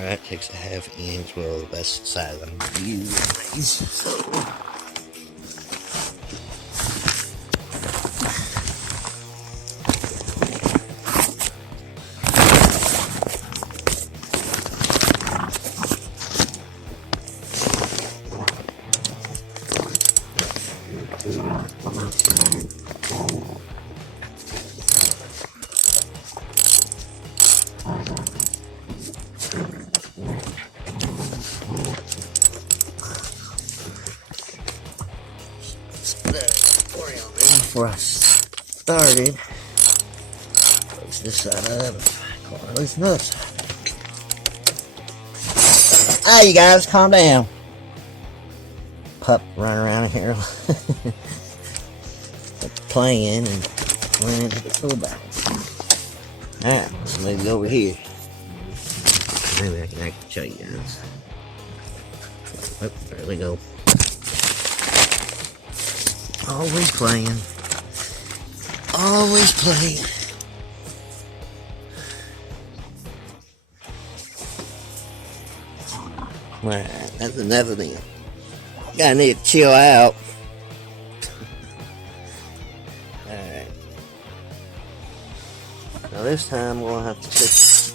Right, takes a ½ inch. Well, that's the size I'm gonna use these. So before I started, close this side up, corner loose another side. Ah, you guys, calm down. Pup running around here, playing and went into the pool bag. Alright, let's move over here. Maybe I can actually show you guys. Oh, there we go. Always playing. Always playing. Alright, that's enough of them. Gotta need to chill out. Alright. Now this time we'll have to sit.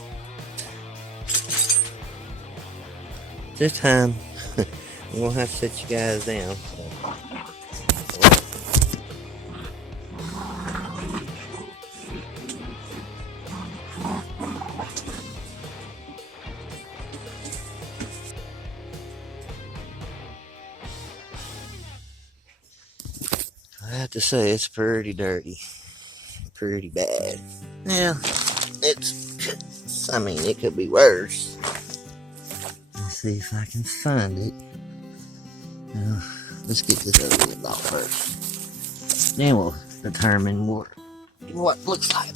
This time we'll have to sit you guys down. So. I have to say it's pretty dirty, pretty bad. Yeah, I mean, it could be worse. Let's see if I can find it. Now, let's get this other end off first. Then we'll determine what looks like.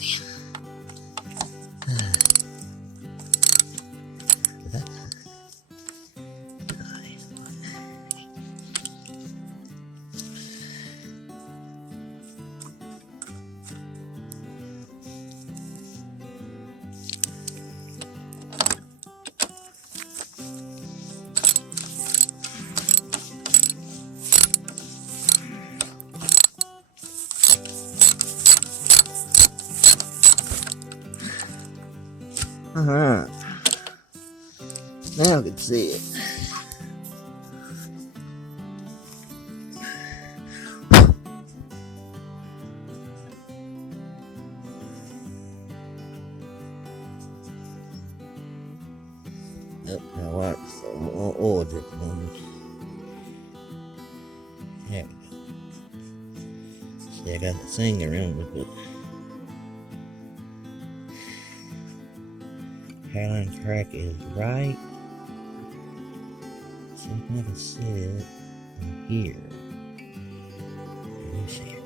Alright. Now I can see it. Yep, now watch. Oil dripping on me. There we go. See, I got the thing around it, but hairline crack is right. See if I can see it from here. Let me see.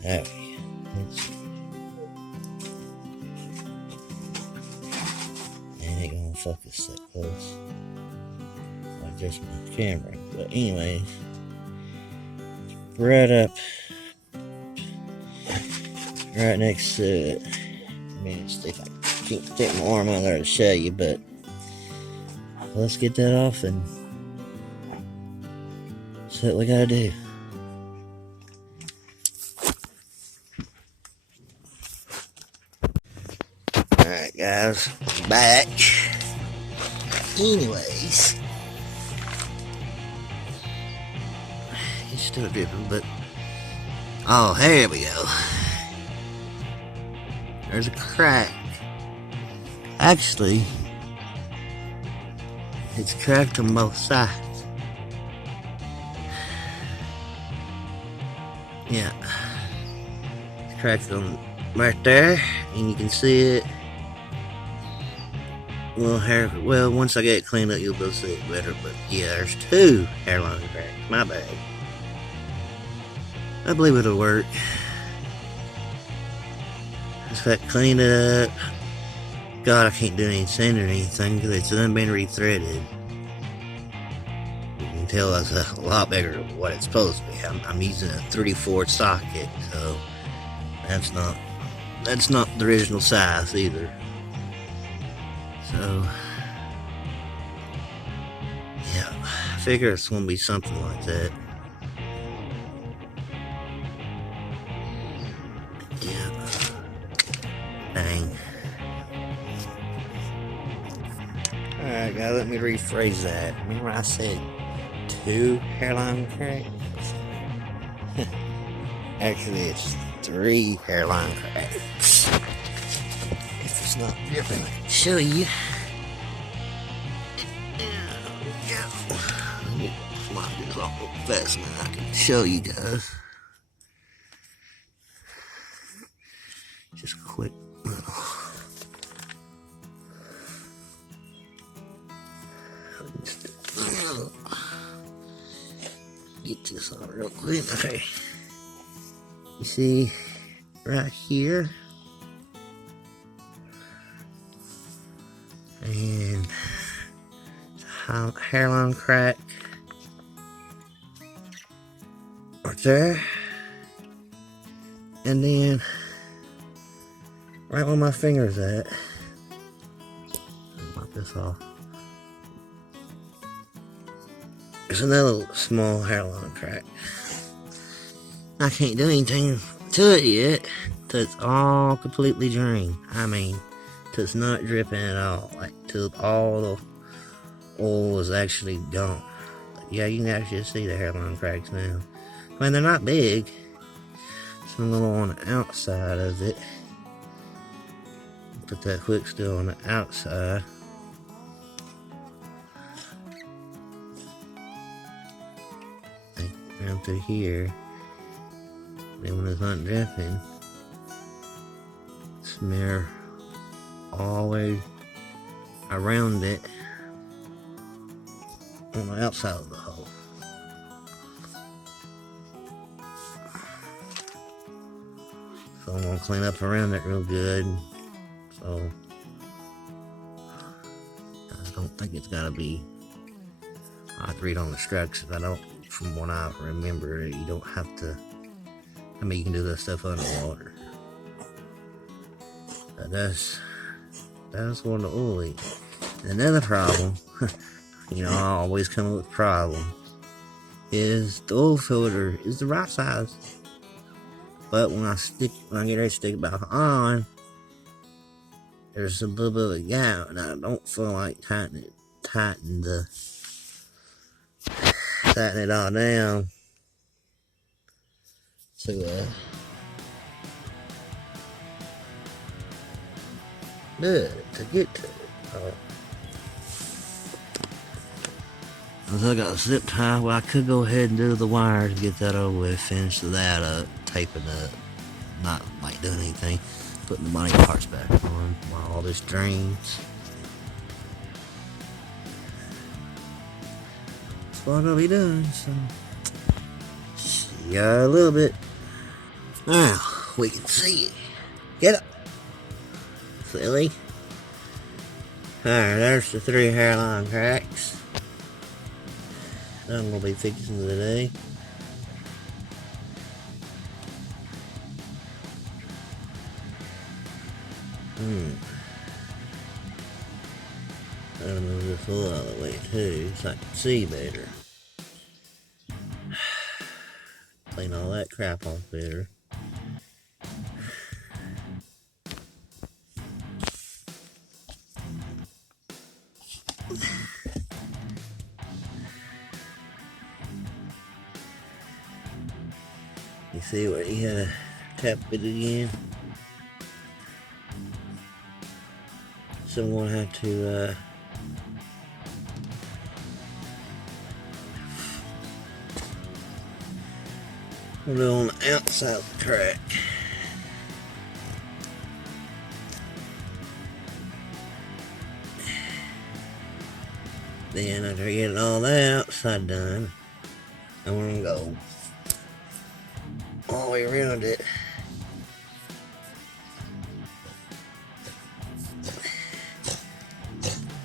There we go. Let's see. And it gonna focus that close. Like just my camera. But anyways, right up. Right next to it. I mean, I can't take my arm out there to show you, but let's get that off and that's what we gotta do. Alright, guys, back. Anyways, it's still dripping, but oh, here we go. There's a crack. Actually, it's cracked on both sides. Yeah. It's cracked on right there, and you can see it. Well, once I get it cleaned up, you'll be able to see it better. But yeah, there's 2 hairline cracks. My bad. I believe it'll work. Just got cleaned up. God, I can't do any sanding or anything because it's done been rethreaded. You can tell that's a lot bigger than what it's supposed to be. I'm using a 3/4 socket, so that's not that's not the original size either. So, yeah, I figure it's gonna be something like that. Yeah. Dang. Alright, guys, let me rephrase that. Remember I said 2 hairline cracks? Actually, it's 3 hairline cracks. If it's not dripping, I can show you. Yeah. Let me slide this off real fast now. I can show you guys. Just a quick little. Get this on real quick. Okay. You see right here. And hairline crack right there. And then right where my finger's at. Wipe this off. There's another small hairline crack. I can't do anything to it yet till it's all completely drained. I mean, till it's not dripping at all. Like, till all the oil is actually gone. But yeah, you can actually see the hairline cracks now. I mean, they're not big. Some little on the outside of it. Put that quick still on the outside. Down through here. Then when it's not dripping, smear all the way around it on the outside of the hole. So I'm gonna clean up around it real good. So I don't think it's gotta be. I have to read on the instructions. I don't. From what I remember, you don't have to. I mean, you can do that stuff underwater. But that's one of the oil. Another problem, you know, I always come up with problems, is the oil filter is the right size. But when I get ready to stick it back on, there's a little bit of a gap, and I don't feel like tighten it all down to get to it. So I got a zip tie. Well, I could go ahead and do the wires, get that over with, finish that up, taping up, not like doing anything, putting the body parts back on while all this drains. That's what I'm gonna be doing. So see ya a little bit. Now we can see it. Get up, silly. Alright, there's the 3 hairline cracks I'm gonna be fixing today. Gotta move this oil out of the way too, so I can see better. Clean all that crap off better. You see where he had to tap it again? So I'm gonna have to put it on the outside of the crack. Then after getting all that outside done, I'm gonna go all the way around it.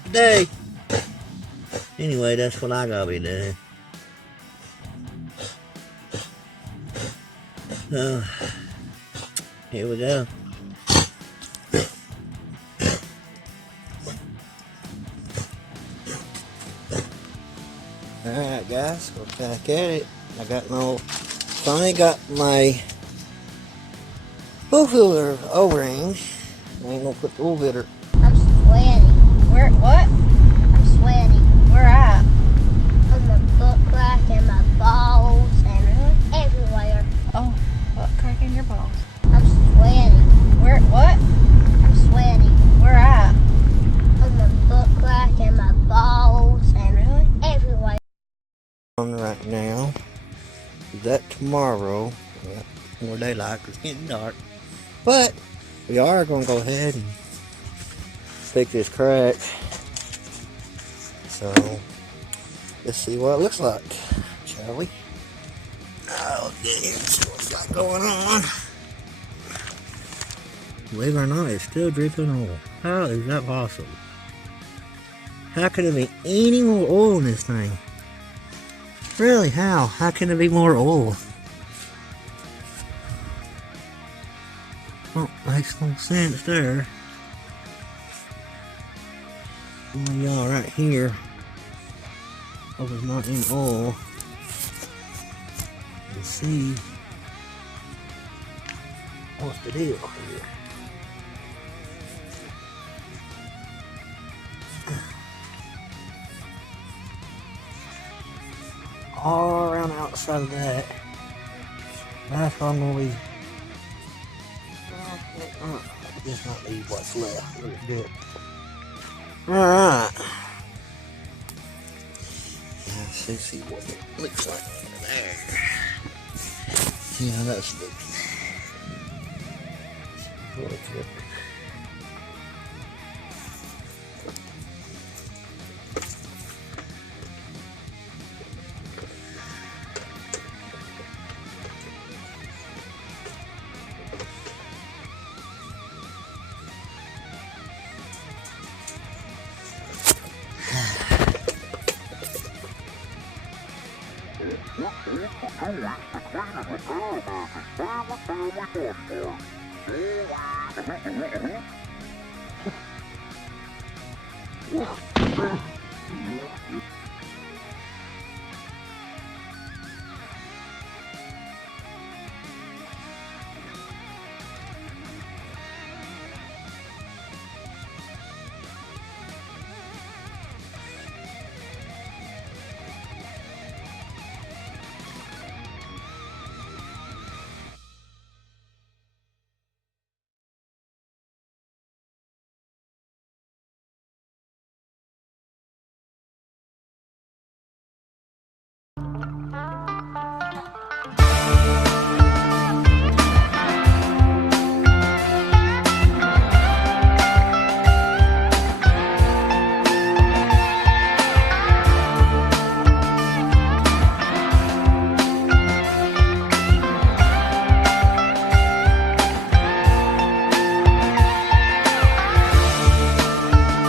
Today. Anyway, that's what I gotta be doing. So, here we go. Alright guys, we're back at it. Finally got my pool filter O-ring. I ain't gonna put the pool filter. I'm sweaty. Where? What? I'm sweaty. Where at? On my butt crack and my balls and everywhere. Oh, butt crack in your balls. I'm sweaty. Where? What? I'm sweaty. Where at? On my butt crack and my balls and everywhere. On right now. Is that tomorrow? Yeah, more daylight 'cause it's getting dark. But we are gonna go ahead and fix this crack. So let's see what it looks like, shall we? Oh, let's see what's got going on. Believe it or not, it's still dripping oil. How is that possible? How could there be any more oil in this thing? Really, how? How can there be more oil? Well, makes no sense there. Y'all right here. Hope it's not in oil. Let's see what's the deal here. All around the outside of that. That's what I'm gonna be. Just not leave what's left. Look at that. Alright. Let's see what it looks like over there. See how that's looking. Really good.